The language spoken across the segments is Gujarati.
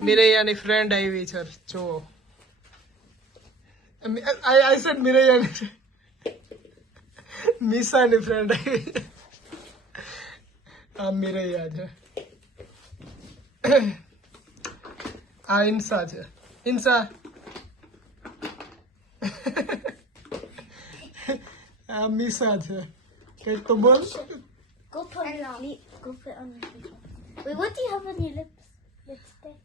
મિરૈયાની ફ્રેન્ડ આવી છે જો આઈ સેડ મિરૈયાની મિસાની ફ્રેન્ડ આવી આ મિરૈયા છે આ ઇન્સા છે ઇન્સા આ મિસા છે કઈક તો બોલ Go put it on your lips. Wait, what do you have on your lips? Lipstick.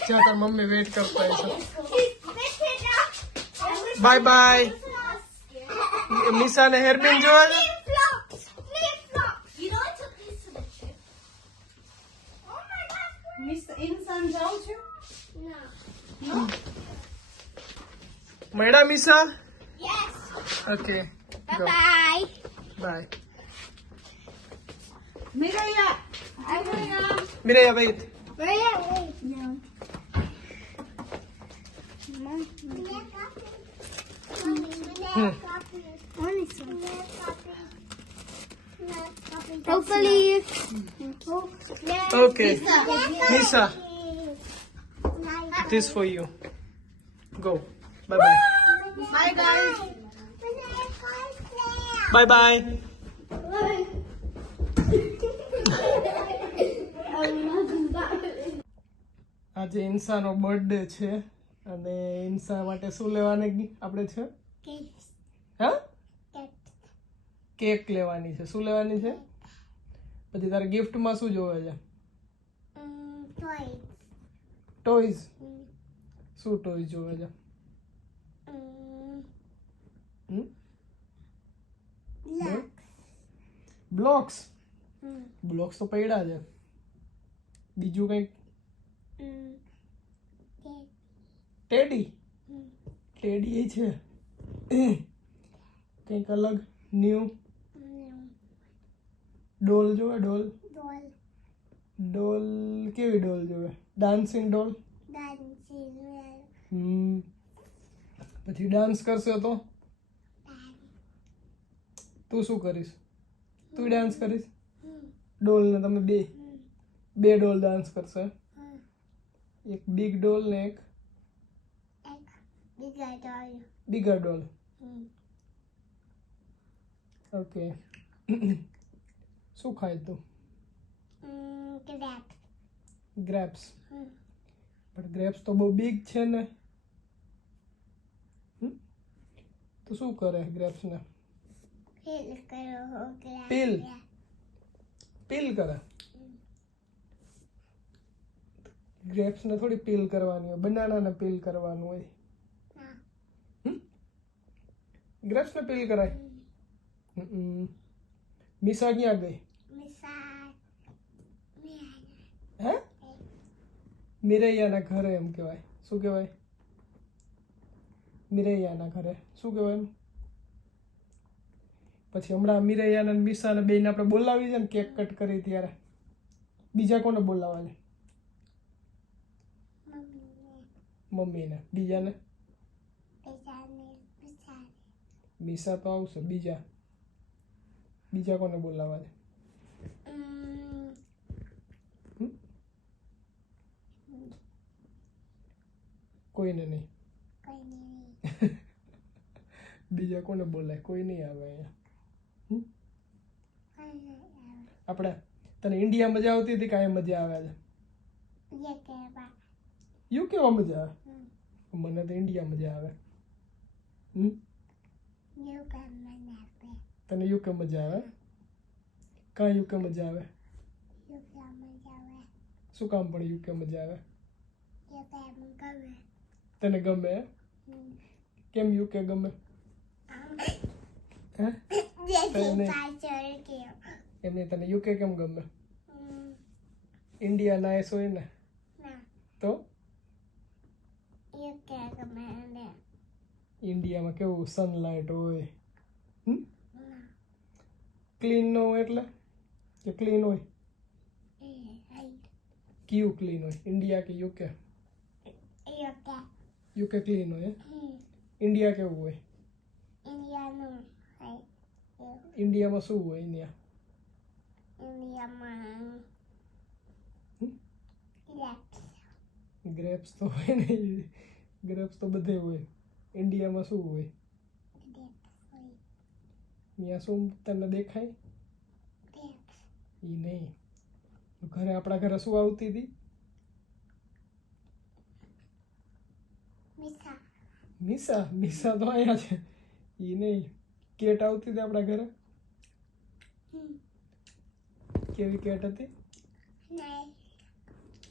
જા તાર મમ્મી વેઇટ કરતા હશે બાય બાય મિસાને હેરપિન જોવા છે Flip-flops! Flip-flops! You know I took these to the trip. Oh my God! No. મળ્યા Misa Yes. Okay Bye-bye. Bye Miraya. Miraya wait Miraya, wait. No. Hopefully. Okay Misa this for you go bye bye Bye, guys. bye bye આજે ઇન્સાનો બર્થડે છે અને ઇન્સા માટે શું લેવાની આપણે છે હા કેક લેવાની છે શું લેવાની છે પછી તારે ગિફ્ટમાં શું જોવે છે ટોયઝ શું ટોયઝ જોવે છે બ્લોક્સ બ્લોક્સ તો પડ્યા છે બીજું કંઈક ટેડી ટેડી એ છે કંઈક અલગ ન્યૂ ડોલ જોવે ડોલ ડોલ કેવી ડોલ જોવે ડાન્સિંગ ડોલ પછી ડાન્સ કરશે તો તું શું કરીશ તું ડાન્સ કરીશ ડોલ ને તમે બે ડોલ ડાન્સ કરશે એક બિગ ડોલ ને એક બિગર ડોલ ઓકે શું ખાય તું ગ્રેપ્સ પણ ગ્રેપ્સ તો બહુ બિગ છે ને તો શું કરે ગ્રેપ્સ ને પીલ કરે ગ્રેપ્સ ને થોડી પીલ કરવાની હોય બનાના ને પીલ કરવાનું હોય ગ્રેપ્સ ને પીલ કરાય મિસા ક્યાં ગઈ હે મિરૈયાના ઘરે એમ કહેવાય શું કહેવાય મિરૈયાના ઘરે શું કહેવાય એમ પછી હમણાં મિરૈયાને મિસાને બેને આપણે બોલાવી છે ને કેક કટ કરી ત્યારે બીજા કોને બોલાવવા છે મમ્મીને બીજાને મિસા તો આવશે બીજા કોને બોલાવવા છે કોઈને નહીં બીજા કોને બોલાય કોઈ નહીં આવે અહીંયા આપણે તને ઇન્ડિયા મજા આવતી હતી કાંઈ મજા આવે છે યુકેમાં મજા આવે મને તો ઇન્ડિયા મજા આવે તને યુકે મજા આવે કાં યુકે મજા આવે શું કામ પણ યુકે મજા આવે તને ગમે કેમ યુકે ગમે એમને તને યુકે કેમ ગમે ઇન્ડિયા નાઇસ હોય ને તો ઇન્ડિયામાં કેવું સનલાઇટ હોય ક્લીન ન હોય એટલે કે ક્લીન હોય કયું ક્લીન હોય ઇન્ડિયા કે યુકે યુકે ક્લીન હોય ઇન્ડિયા કેવું હોય ઇન્ડિયામાં શું હોય ઇન્ડિયામાં ગ્રેપ્સ તો હોય ને, ગ્રેપ્સ તો બધે હોય. ઇન્ડિયામાં શું હોય? અહીંયા શું તને દેખાય? ઈ નહીં. ઘરે આપણા ઘરે શું આવતી હતી? મિસા. મિસા તો અહીંયા છે. ઈ નહીં. કેટ આવતી હતી આપણા ઘરે? કેવી કેટ હતી?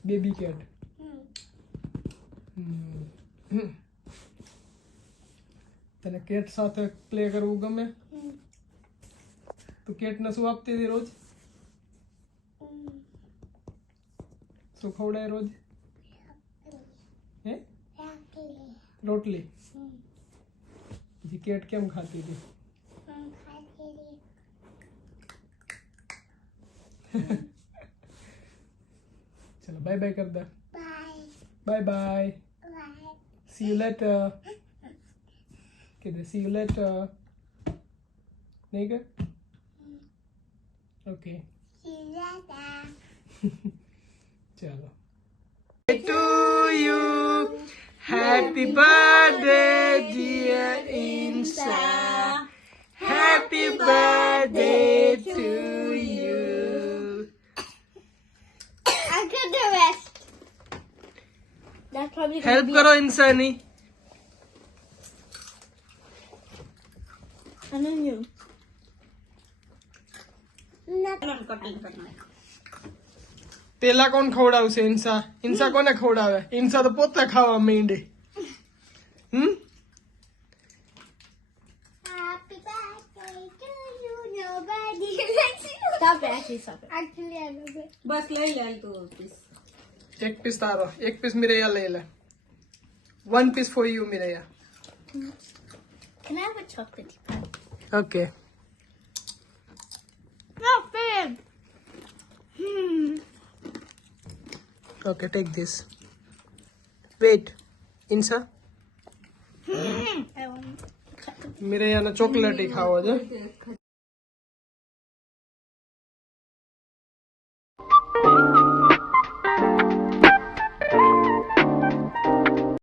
Baby cat. તને કેટ સાથે પ્લે કરવું ગમે? તું કેટને શું આપતી હતી રોજ? શું ખવડાય રોજ? હે? રોટલી. પછી કેટ કેમ ખાતી હતી? ચલો બાય બાય કર દે. Bye bye. See you later. કીધે see you later. નહીં કે? Okay. ચલો. To you. Happy birthday dear Insa. Happy birthday to you. I got the rest. That's probably gonna Help be करो इंसानी. and then you. Cutting. પેલા કોણ ખવડાવશે? ઇન્સા. ઇન્સા કોને ખવડાવે? ઇન્સા તો પોતે ખાવા માંડી. Happy birthday to you. Nobody likes you. Stop it. Actually, stop it. Actually, I love it. બસ લઈ લે તું પીસ. એક પીસ તારો, એક પીસ મિરૈયા લઈ લે. 1 piece for you મિરૈયા. Can I have a chocolate? Okay. No, babe. Okay, take this. Wait. Insa. I want મિરૈયાને ચોકલેટ ખાવો છે.